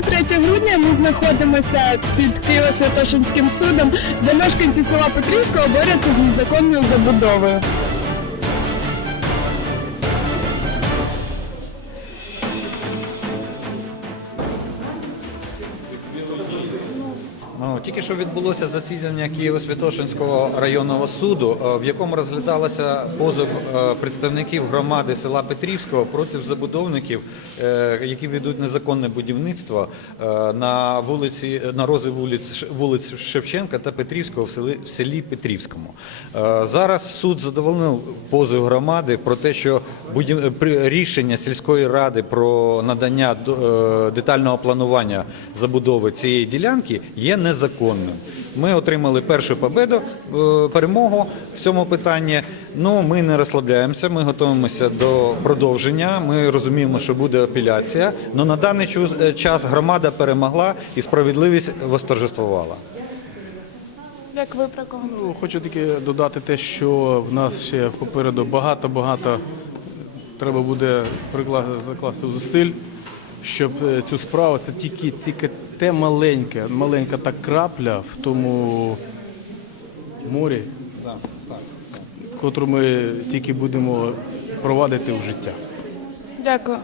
3 грудня ми знаходимося під Києво-Святошинським судом, де мешканці села Петрівського борються з незаконною забудовою. Тільки що відбулося засідання Києво-Святошинського районного суду, е, в якому розглядалося позов е, представників громади села Петрівського проти забудовників, е, які ведуть незаконне будівництво на вулиці на розі вулиць вулиць Шевченка та Петрівського в селі в селі Петрівському. Зараз суд задовольнив позов громади про те, що будів... рішення сільської ради про надання детального планування забудови цієї ділянки є незаконним. Ми отримали першу победу, е, перемогу в цьому питанні. Ну ми не розслабляємося. Ми готуємося до продовження. Ми розуміємо, що буде апеляція. але на даний е, час громада перемогла і справедливість восторжествувала. Як ви прокоментуєте? Ну, Хочу тільки додати те, що в нас ще попереду багато-багато треба буде закласти зусиль, щоб е, цю справу, це тільки, тільки те маленьке, маленька та крапля в тому морі, котру ми тільки будемо провадити в життя. Дякую.